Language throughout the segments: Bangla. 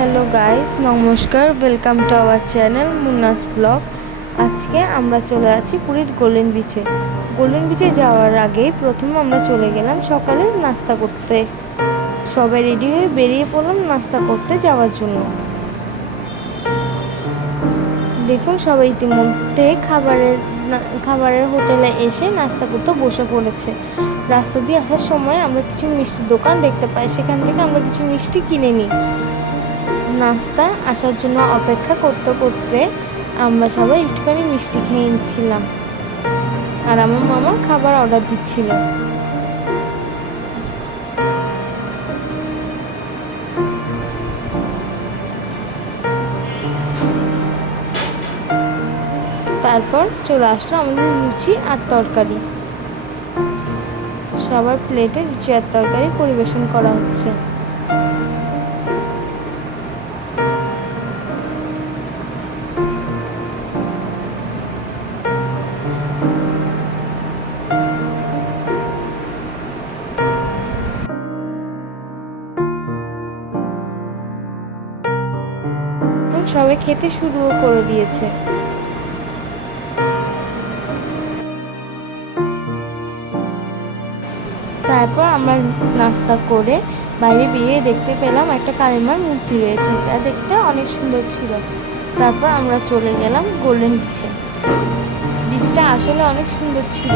হ্যালো গাইস, নমস্কার। Welcome to our channel Munna's blog. আজকে আমরা চলে আছি পুরীর গোল্ডেন বিচে। গোল্ডেন বিচে যাওয়ার আগে প্রথমে আমরা চলে গেলাম সকালে নাস্তা করতে। সবাই রেডি হয়ে বেরিয়ে পড়লাম নাস্তা করতে যাওয়ার জন্য। দেখুন সবাই ইতিমধ্যে খাবারের হোটেলে এসে নাস্তা করতে বসে পড়েছে। রাস্তা দিয়ে আসার সময় আমরা কিছু মিষ্টির দোকান দেখতে পাই, সেখান থেকে আমরা কিছু মিষ্টি কিনে নিই। নাস্তা আসার জন্য অপেক্ষা করতে করতে আমরা সবাই একটুখানি মিষ্টি খেয়ে নিচ্ছিলাম, আর আমার মামা খাবার অর্ডার দিচ্ছিল। তারপর চলে আসলো আমাদের লুচি আর তরকারি। সবার প্লেটে লুচি আর তরকারি পরিবেশন করা হচ্ছে। সবাই খেতে শুরুও করে দিয়েছে। তারপর আমরা নাস্তা করে বাইরে বেরিয়ে দেখতে পেলাম একটা কালীমার মূর্তি রয়েছে, যা দেখতে অনেক সুন্দর ছিল। তারপর আমরা চলে গেলাম গোল্ডেন বিচে। বিচটা আসলে অনেক সুন্দর ছিল।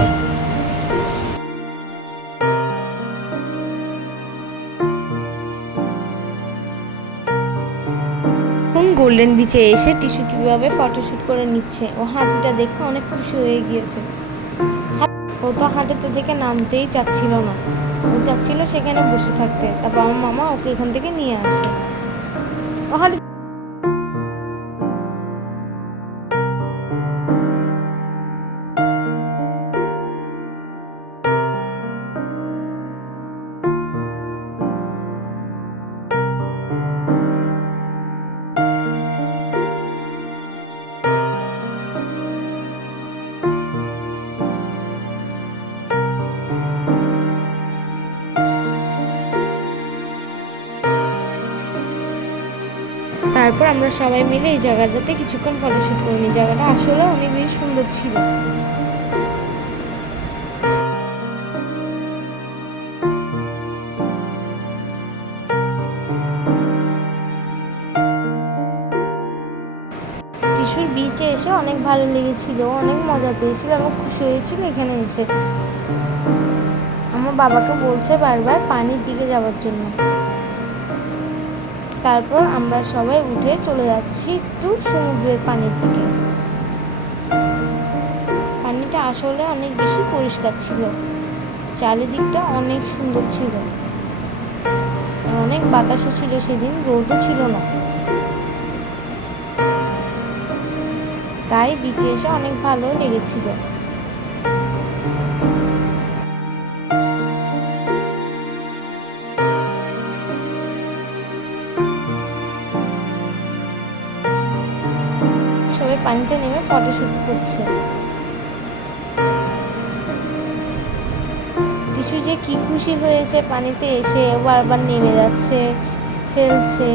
গোল্ডেন বিচে এসে টিস্যু কিভাবে ফটোশুট করে নিচ্ছে, ও হাতিটা দেখে অনেক খুশি হয়ে গিয়েছে। ও তো হাঁটাতে থেকে নামতেই চাচ্ছিল না, ও চাচ্ছিল সেখানে বসে থাকতে। তারপর আমার মামা ওকে এখান থেকে নিয়ে আসে। ও হাঁটি তারপর আমরা সবাই মিলে এই জায়গাটাতে কিছুক্ষণ ফটোশুট করে নিই। জায়গাটা আসলে অনেক বেশি সুন্দর ছিল। টিস্যুর বিচে এসে অনেক ভালো লেগেছিল, অনেক মজা পেয়েছিল এবং খুশি হয়েছিল এখানে এসে। আমার বাবাকে বলছে বারবার পানির দিকে যাওয়ার জন্য। তারপর আমরা সবাই উঠে চলে যাচ্ছি একটু সমুদ্রের পানির দিকে। পানিটা আসলে অনেক বেশি পরিষ্কার ছিল, চারিদিকটা অনেক সুন্দর ছিল, অনেক বাতাসও ছিল সেদিন, রোদও ছিল না। তাই বিচে এসে অনেক ভালো লেগেছিল। সবাই পানিতে নেমে ফটোশুট করছে। টিস্যু যে কি খুশি হয়েছে পানিতে এসে, বারবার নেমে যাচ্ছে, খেলছে,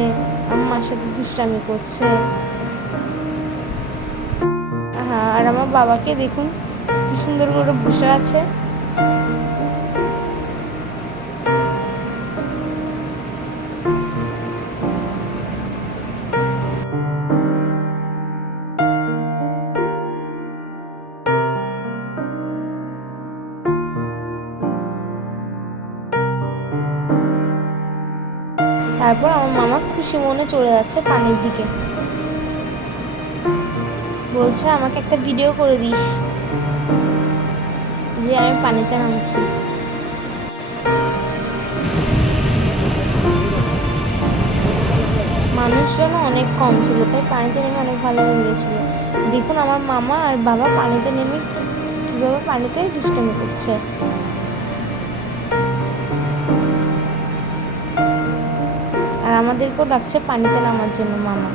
আম্মার সাথে দুষ্টামি করছে। আর আমার বাবাকে দেখুন কি সুন্দর করে বসে আছে। তারপর আমার মামা খুশি মনে চলে যাচ্ছে পানির দিকে, বলছে আমাকে একটা ভিডিও করে দিস যে আমি পানিতে নামছি। মানুষজন অনেক কম ছিল, তাই পানিতে নেমে অনেক ভালো লেগেছিল। দেখুন আমার মামা আর বাবা পানিতে নেমে কিভাবে পানিতে দুষ্টামি করছে। আর আমাদেরকেও ডাকছে পানিতে নামার জন্য মামা।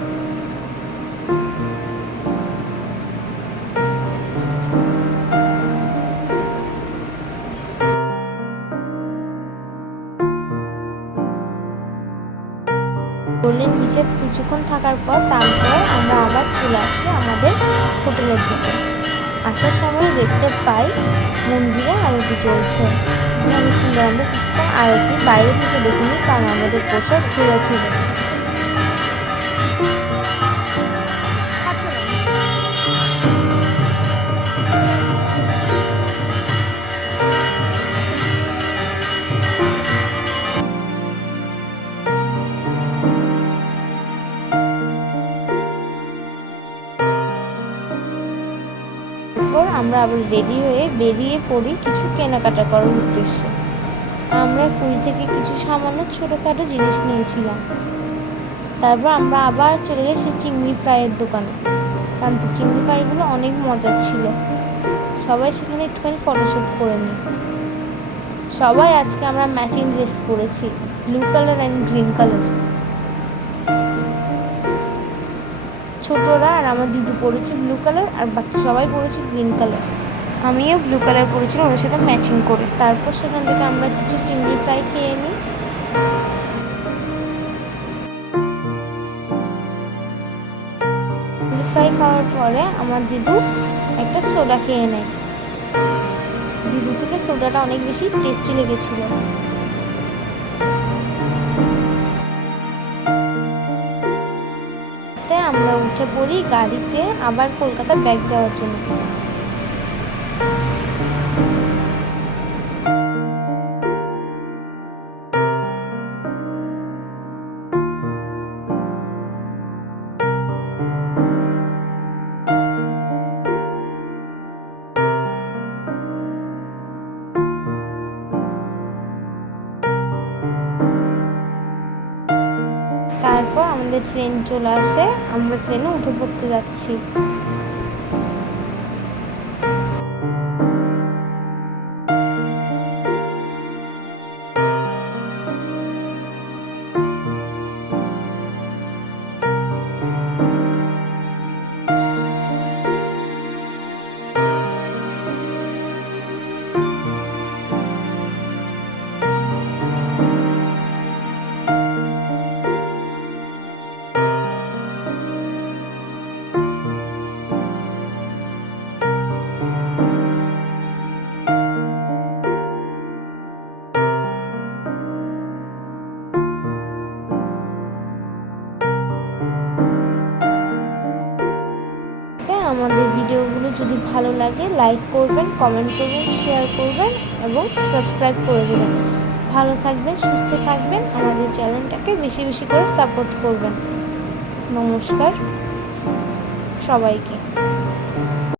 গোল্ডেন বিচে কিছুক্ষণ থাকার পর তারপর আমরা আবার চলে আসি আমাদের হোটেলের দিকে। আসার সময় দেখতে পাই মন্দিরে আরতি চলছে। আমি সুন্দর আমরা কিছুক্ষণ আরতি বাইরে থেকে দেখিনি, কারণ আমাদের পোশাক ঘুরে ছিল। তারপর আমরা আবার রেডি হয়ে বেরিয়ে পড়ি কিছু কেনাকাটা করার উদ্দেশ্যে। আমরা পুরী থেকে কিছু সামান্য ছোটোখাটো জিনিস নিয়েছিলাম। তারপর আমরা আবার চলে যাই সেই চিংড়ি ফ্রাইয়ের দোকানে, কারণ চিংড়ি ফ্রাইগুলো অনেক মজার ছিল। সবাই সেখানে একটুখানি ফটোশ্যুট করে নিই। সবাই আজকে আমরা ম্যাচিং ড্রেস পরেছি, blue colour and green colour. ছোটরা আর আমার দিদু পরেছে ব্লু কালার, আর বাকি সবাই পরেছে গ্রিন কালার। আমিও ব্লু কালার পরেছিলাম ওদের সাথে ম্যাচিং করে। তারপর সেখান থেকে আমরা কিছু চিংড়ি ফ্রাই খেয়ে নিই। চিংড়ি ফ্রাই খাওয়ার পরে আমার দিদু একটা সোডা খেয়ে নেয়। দিদু থেকে সোডাটা অনেক বেশি টেস্টি লেগেছিল। আমরা উঠে পড়ি গাড়িতে আবার কলকাতা ব্যাক যাওয়ার জন্য। তারপর আমাদের ট্রেন চলে আসে, আমরা ট্রেনে উঠে পড়তে যাচ্ছি। আমাদের ভিডিওগুলো যদি ভালো লাগে লাইক করবেন, কমেন্ট করবেন, শেয়ার করবেন এবং সাবস্ক্রাইব করে দেবেন। ভালো থাকবেন, সুস্থ থাকবেন, আমাদের চ্যানেলটাকে বেশি বেশি করে সাপোর্ট করবেন। নমস্কার সবাইকে।